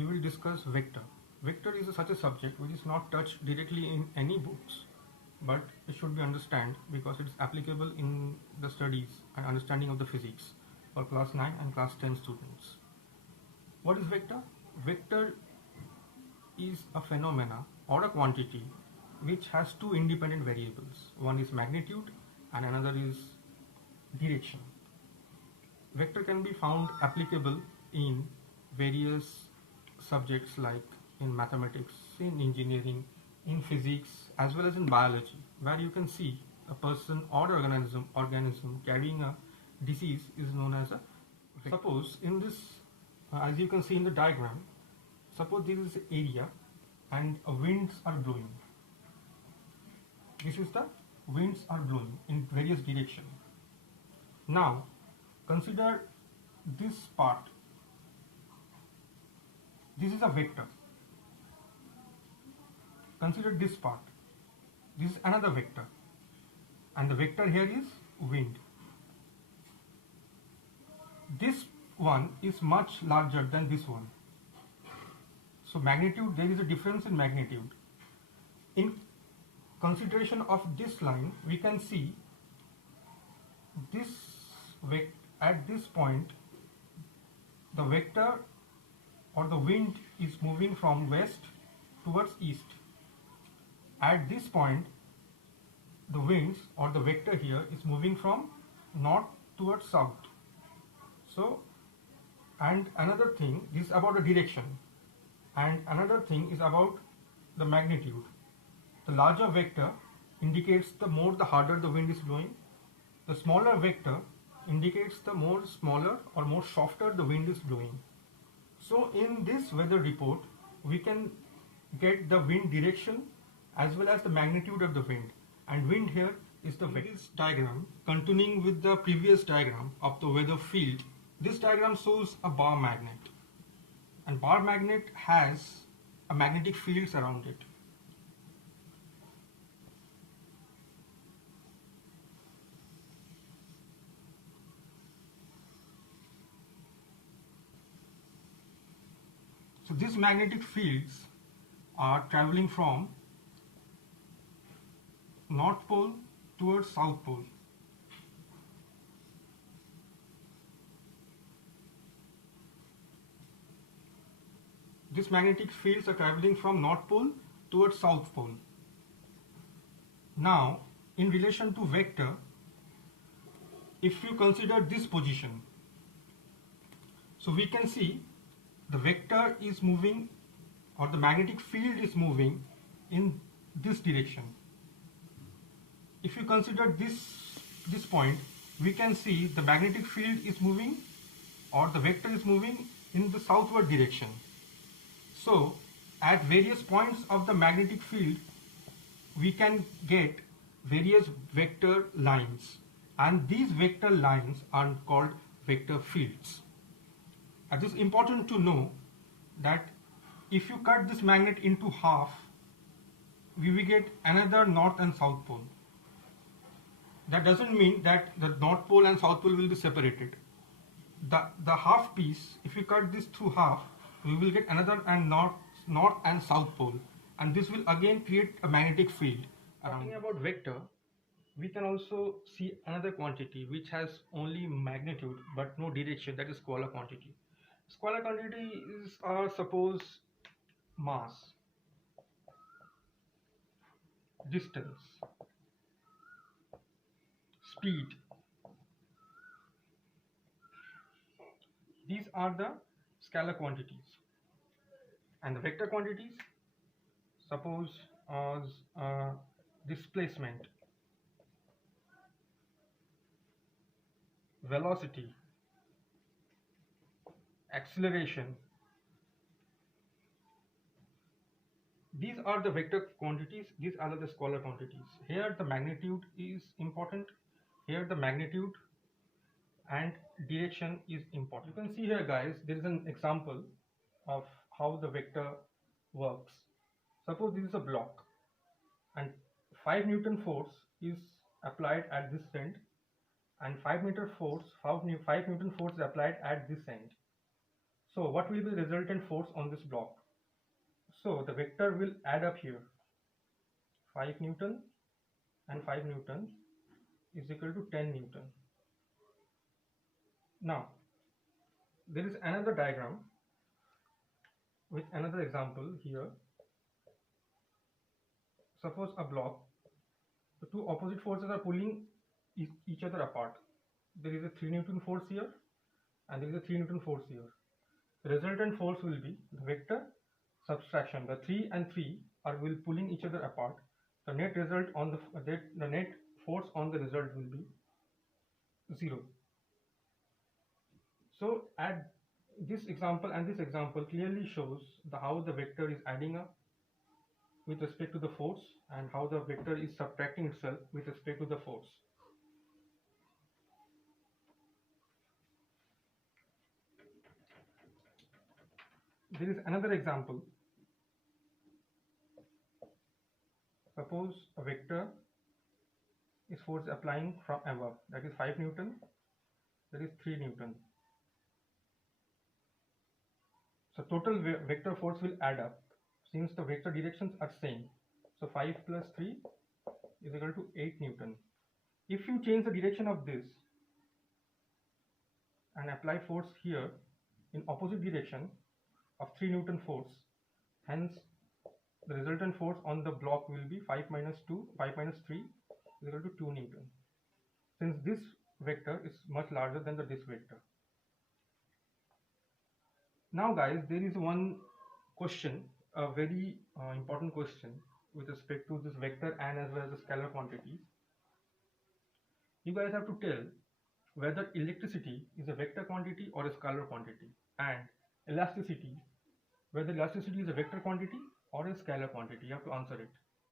we will discuss vector. Vector is such a subject which is not touched directly in any books, but it should be understood because it is applicable in the studies and understanding of the physics for class 9 and class 10 students. What is vector? Vector is a phenomena or a quantity which has two independent variables. One is magnitude and another is direction. Vector can be found applicable in various subjects like in mathematics, in engineering, in physics, as well as in biology, where you can see a person or organism carrying a disease is known as a vector. Suppose in this, as you can see in the diagram, suppose this is area and winds are blowing. This is the winds are blowing in various directions. Now, consider this part. This is a vector. Consider this part. This is another vector. And the vector here is wind. This one is much larger than this one. So magnitude, there is a difference in magnitude. In consideration of this line, we can see this at this point, the vector or the wind is moving from west towards east. At this point, the winds or the vector here is moving from north towards south. So, and another thing, this is about the direction, and another thing is about the magnitude. The larger vector indicates the harder the wind is blowing. The smaller vector indicates the more smaller or more softer the wind is blowing. So in this weather report, we can get the wind direction as well as the magnitude of the wind. And wind here is the vector. This diagram, continuing with the previous diagram of the weather field, this diagram shows a bar magnet. And bar magnet has a magnetic field around it. So these magnetic fields are traveling from North Pole towards South Pole. These magnetic fields are traveling from North Pole towards South Pole. Now, in relation to vector, if you consider this position, so we can see the vector is moving or the magnetic field is moving in this direction. If you consider this point, we can see the magnetic field is moving or the vector is moving in the southward direction. So at various points of the magnetic field, we can get various vector lines, and these vector lines are called vector fields. It is important to know that if you cut this magnet into half, we will get another north and south pole. That doesn't mean that the north pole and south pole will be separated. The half piece, if you cut this through half, we will get another and north and south pole, and this will again create a magnetic field around. Talking about vector, we can also see another quantity which has only magnitude but no direction, that is scalar quantity. Scalar quantity is suppose mass, distance, speed. These are the scalar quantities. And the vector quantities, suppose as displacement, velocity, acceleration. These are the vector quantities, these are the scalar quantities. Here the magnitude is important, here the magnitude and direction is important. You can see here, guys, there is an example of how the vector works. Suppose this is a block and 5 Newton force is applied at this end and 5 Newton force is applied at this end. So what will be the resultant force on this block? So the vector will add up here. 5 Newton and 5 Newton is equal to 10 Newton. Now there is another diagram with another example here. Suppose a block, the two opposite forces are pulling each other apart. There is a 3 Newton force here and there is a 3 Newton force here. The resultant force will be the vector subtraction. The 3 and 3 are will pulling each other apart. The net result on the net force on the result will be 0. So at this example and this example clearly shows how the vector is adding up with respect to the force and how the vector is subtracting itself with respect to the force. There is another example. Suppose a vector is force applying from above, that is 5 Newton, that is 3 Newton. So total vector force will add up since the vector directions are same. So 5 plus 3 is equal to 8 Newton. If you change the direction of this and apply force here in opposite direction of 3 Newton force, hence the resultant force on the block will be 5 minus 3 is equal to 2 Newton. Since this vector is much larger than this vector. Now guys, there is one question, a very important question with respect to this vector and as well as the scalar quantities. You guys have to tell whether electricity is a vector quantity or a scalar quantity, and elasticity, whether elasticity is a vector quantity or a scalar quantity. You have to answer it.